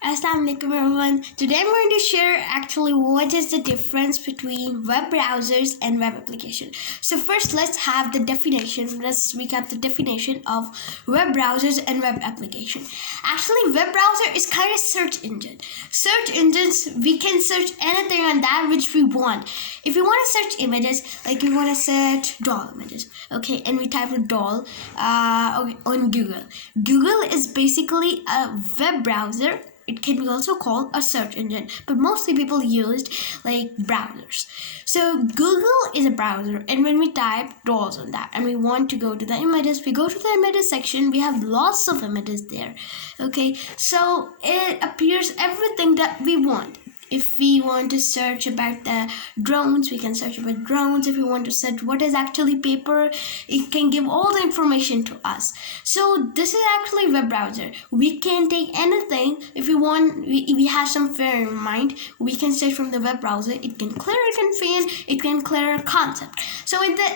Assalamualaikum everyone. Today I'm going to share actually what is the difference between web browsers and web application. So first let's have the definition. Let's recap the definition of web browsers and web application. Actually web browser is kind of search engine. Search engines, we can search anything on that which we want. If you want to search images, like you want to search doll images, okay, and we type a doll on Google. Google is basically a web browser. It can be also called a search engine, but mostly people used like browsers. So Google is a browser, and when we type dolls on that and we want to go to the images, we go to the images section. We have lots of images there. Okay, so it appears everything that we want. If we want to search about the drones, we can search about drones. If we want to search what is actually paper, it can give all the information to us. So this is actually web browser. We can take anything. If we want, we have some fear in mind, we can search from the web browser. It can clear a confusion, it can clear a concept. So in the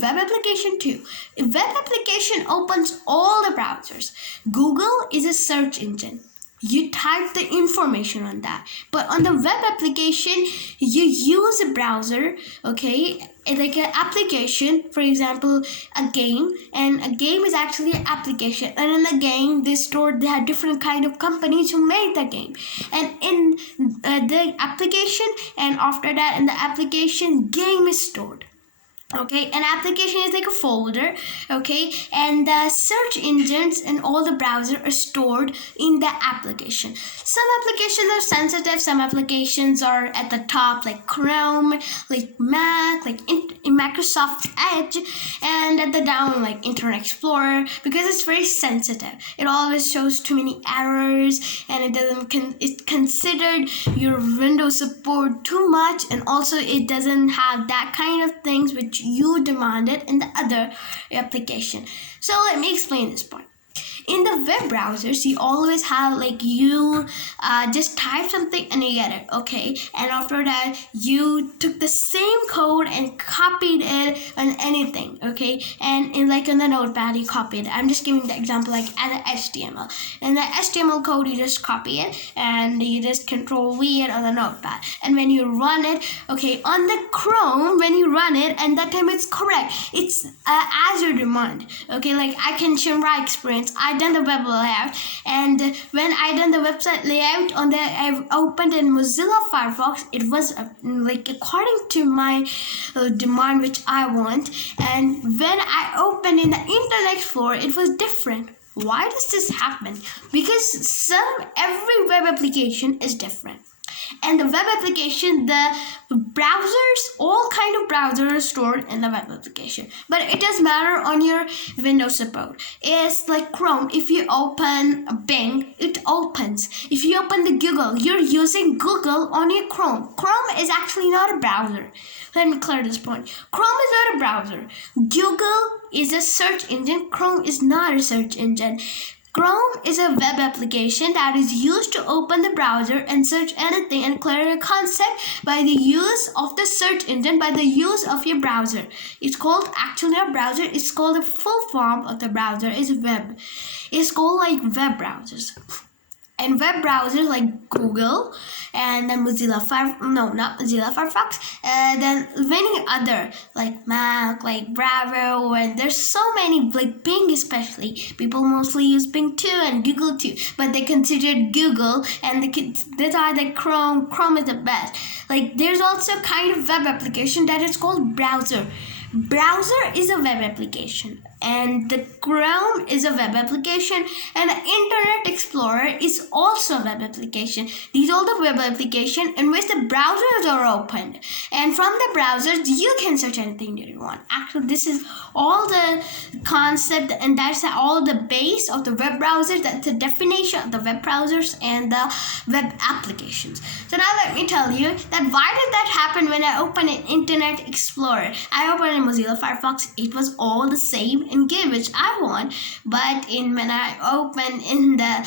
web application too. A web application opens all the browsers. Google is a search engine. You type the information on that, but on the web application you use a browser, okay, like an application. For example, a game, and a game is actually an application, and in the game they have different kind of companies who made the game, and in the application, and after that in the application game is stored. Okay, an application is like a folder, okay, and the search engines and all the browsers are stored in the application. Some applications are sensitive, some applications are at the top, like Chrome, like Mac, like in Microsoft Edge, and at the down, like Internet Explorer, because it's very sensitive. It always shows too many errors, and it doesn't it's considered your Windows support too much, and also it doesn't have that kind of things which you demanded in the other application. So let me explain this part. In the web browsers, you always have like you just type something and you get it, okay, and after that you took the same code and copied it on anything, okay, and in like in the notepad you copied it. I'm just giving the example like as an HTML. In the HTML code you just copy it and you just control V it on the notepad, and when you run it, okay, on the Chrome, when you run it, and that time it's correct, it's as your demand, okay, like I can share my experience. I done the web layout, and when I done the website layout on the I've opened in Mozilla Firefox, it was like according to my demand which I want, and when I opened in the Internet Explorer it was different. Why does this happen? Because every web application is different, and the web application, the browsers, all kind of browsers are stored in the web application, but it does matter on your Windows support. It's like Chrome. If you open Bing, it opens. If you open the Google, you're using Google on your Chrome. Chrome is actually not a browser. Let me clear this point. Chrome is not a browser. Google is a search engine. Chrome is not a search engine. Chrome is a web application that is used to open the browser and search anything and clear a concept by the use of the search engine, by the use of your browser. It's called actually a browser. It's called the full form of the browser is web. It's called like web browsers. And web browsers like Google and then not Mozilla Firefox, then many other like Mac, like Bravo, and there's so many, like Bing especially. People mostly use Bing too and Google too, but they considered Google, and they thought that Chrome is the best. Like there's also a kind of web application that is called browser. Browser is a web application, and the Chrome is a web application, and the Internet Explorer is also a web application. These are the web application in which the browsers are opened, and from the browsers you can search anything that you want. Actually, this is all the concept, and that's all the base of the web browsers. That's the definition of the web browsers and the web applications. So now let me tell you that why did that happen when I opened an Internet Explorer. I opened in Mozilla Firefox, it was all the same and gave which I want, but when I opened in the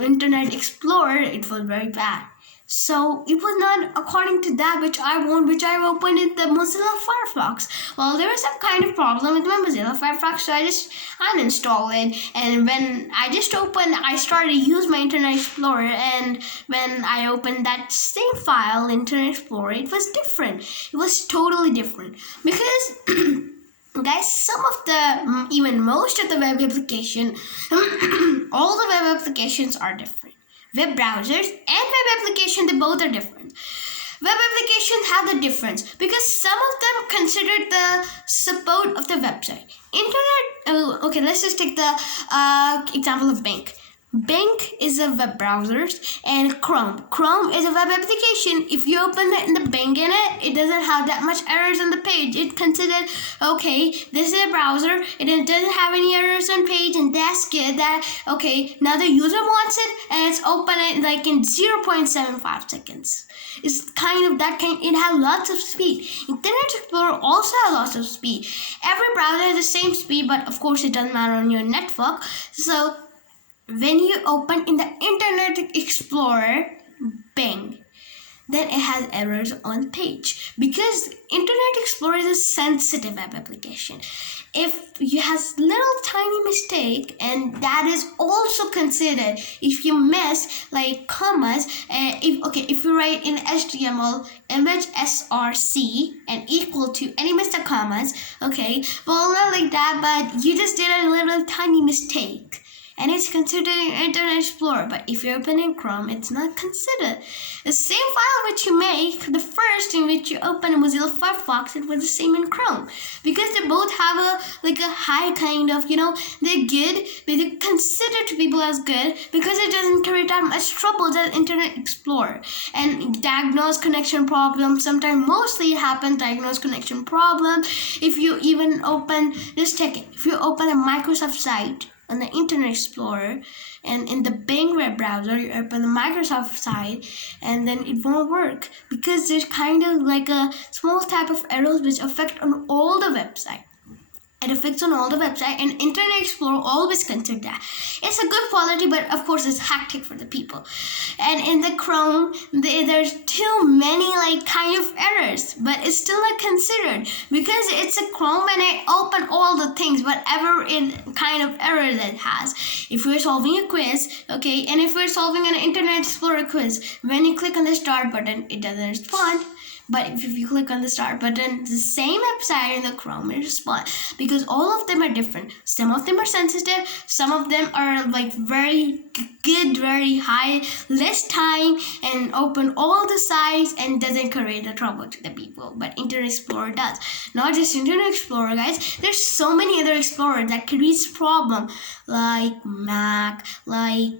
Internet Explorer, it was very bad. So it was not according to that which I want, which I opened in the Mozilla Firefox. Well, there was some kind of problem with my Mozilla Firefox, so I just uninstalled it. And when I just opened, I started to use my Internet Explorer. And when I opened that same file, Internet Explorer, it was different. It was totally different because. Guys, some of the even most of the web application all the web applications are different. Web browsers and web application, they both are different. Web applications have the difference because some of them consider the support of the website. Internet, okay, let's just take the example of Bing. Bing is a web browser and Chrome is a web application. If you open it in the Bing in it doesn't have that much errors on the page. It considered, okay, this is a browser, it doesn't have any errors on page, and that's good. That okay, now the user wants it and it's open it like in 0.75 seconds. It's kind of that kind. It has lots of speed. Internet Explorer also has lots of speed. Every browser has the same speed, but of course it doesn't matter on your network. So when you open in the Internet Explorer Bing, then it has errors on page because Internet Explorer is a sensitive web application. If you have little tiny mistake, and that is also considered, if you miss like commas, if you write in HTML image src and equal to any missed commas, okay, well, not like that, but you just did a little tiny mistake and it's considered Internet Explorer. But if you open in Chrome, it's not considered. The same file which you make, the first in which you open in Mozilla Firefox, it was the same in Chrome. Because they both have a high kind of, they're good, but they're considered to people as good because it doesn't create that much trouble as Internet Explorer. And diagnose connection problems, sometimes mostly it happens, diagnose connection problem. If you even open, just check it, if you open a Microsoft site on the Internet Explorer and in the Bing web browser, you open the Microsoft site and then it won't work because there's kind of like a small type of errors which affect on all the website. It affects on all the website, and Internet Explorer always consider that. It's a good quality, but of course it's hectic for the people. And in the Chrome, there's too many kind of errors, but it's still not considered because it's a Chrome and I open all the things, whatever in kind of error that it has. If we're solving a quiz, okay, and if we're solving an Internet Explorer quiz, when you click on the start button, it doesn't respond. But if you click on the start button, the same website in the Chrome will respond because all of them are different. Some of them are sensitive, some of them are very good, very high, less time, and open all the sites and doesn't create a trouble to the people. But Internet Explorer does. Not just Internet Explorer, guys. There's so many other Explorers that creates problem, like Mac, like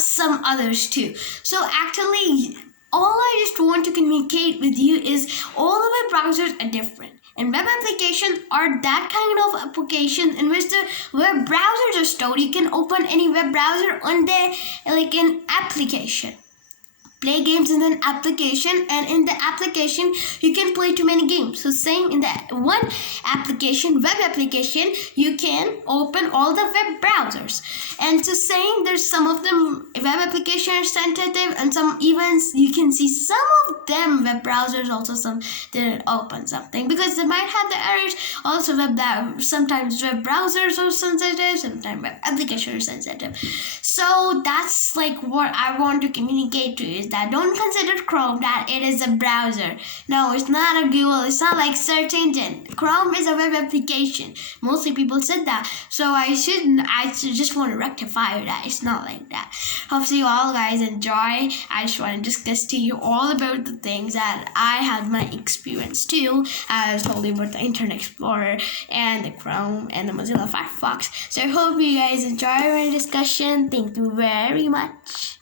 some others too. So actually, all I just want to communicate with you is all the web browsers are different. And web applications are that kind of application in which the web browsers are stored. You can open any web browser on the an application. Play games in an application, and in the application you can play too many games. So same in the one application, web application, you can open all the web browsers. And so saying there's some of them web applications are sensitive, and some even you can see some of them web browsers also some didn't open something because they might have the errors. Also sometimes web browsers are sensitive, sometimes web applications are sensitive. So that's what I want to communicate to you is that don't consider Chrome that it is a browser. No, it's not a Google. It's not like search engine. Chrome is a web application. Mostly people said that. So I just want to rectify that. It's not like that. Hope you all guys enjoy. I just want to discuss to you all about the things that I had my experience too. I told you about the Internet Explorer and the Chrome and the Mozilla Firefox. So I hope you guys enjoy our discussion. Thank you very much.